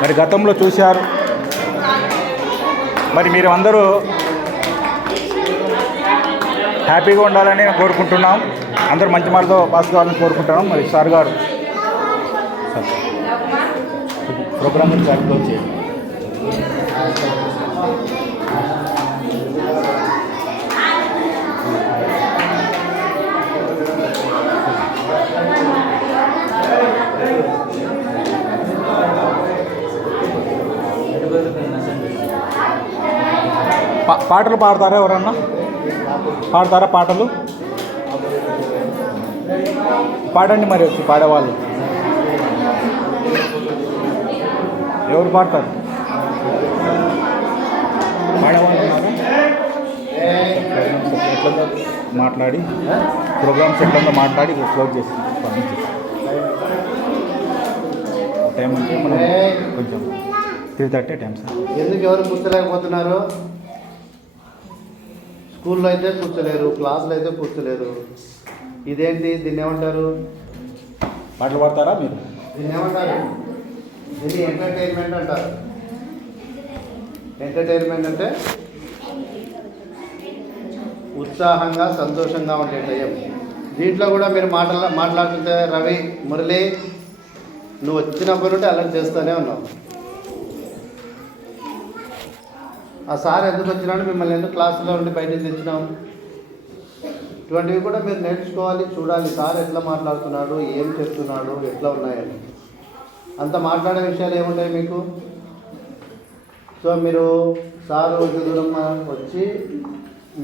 మరి గతంలో చూశారు. మరి మీరు అందరూ హ్యాపీగా ఉండాలని కోరుకుంటున్నాం. అందరూ మంచి మార్గంలో పాస్ కావాలని కోరుకుంటున్నాం. మరి సార్ గారు ప్రోగ్రామ్ క్లోజ్ చేయండి. పాటలు పాడతారా? ఎవరన్నా పాడతారా? పాటలు పాడండి. మరి వచ్చి పాడేవాళ్ళు ఎవరు పాడతారు? పాడేవాళ్ళు ఎట్లా మాట్లాడి ప్రోగ్రామ్స్ ఎట్లా మాట్లాడి క్లోజ్ చేసి పంపించి టైం అంటే మనం కొంచెం 3:30 టైం సార్. ఎందుకు ఎవరు కూర్చోలేకపోతున్నారు? స్కూల్లో అయితే కూర్చోలేరు, క్లాసులో అయితే కూర్చోలేరు. ఇదేంటి? దీన్ని ఏమంటారు? పాటలు పాడతారా మీరు? దీన్ని ఏమంటారు? దీన్ని ఎంటర్టైన్మెంట్ అంటారు. ఎంటర్టైన్మెంట్ అంటే ఉత్సాహంగా సంతోషంగా ఉండే టైం. దీంట్లో కూడా మీరు మాట్లాడుతుంటే రవి, మురళి, నువ్వు వచ్చినప్పటి నుండి అలర్ట్ చేస్తూనే ఉన్నావు. ఆ సార్ ఎందుకు వచ్చినాడు, మిమ్మల్ని ఎందుకు క్లాసులో ఉండి బయటకు తెచ్చినాం, ఇటువంటివి కూడా మీరు నేర్చుకోవాలి, చూడాలి. సార్ ఎట్లా మాట్లాడుతున్నాడు, ఏం చెప్తున్నాడు, ఎట్లా ఉన్నాయని. అంత మాట్లాడే విషయాలు ఏముంటాయి మీకు? సో మీరు సారు ఎదురమ్మ వచ్చి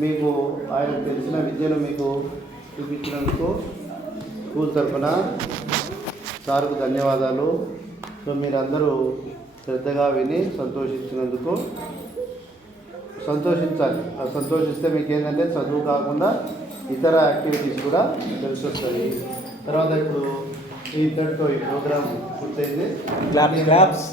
మీకు ఆయన తెలిసిన విద్యను మీకు చూపించినందుకు స్కూల్ తరఫున సార్కు ధన్యవాదాలు. సో మీరందరూ శ్రద్ధగా విని సంతోషించినందుకు సంతోషించాలి. సంతోషిస్తే మీకు ఏంటంటే చదువు కాకుండా ఇతర యాక్టివిటీస్ కూడా తెలిసి వస్తాయి. తర్వాత ఇప్పుడు ఈ ఇద్దరితో ఈ ప్రోగ్రామ్ పూర్తయింది. క్లాప్స్.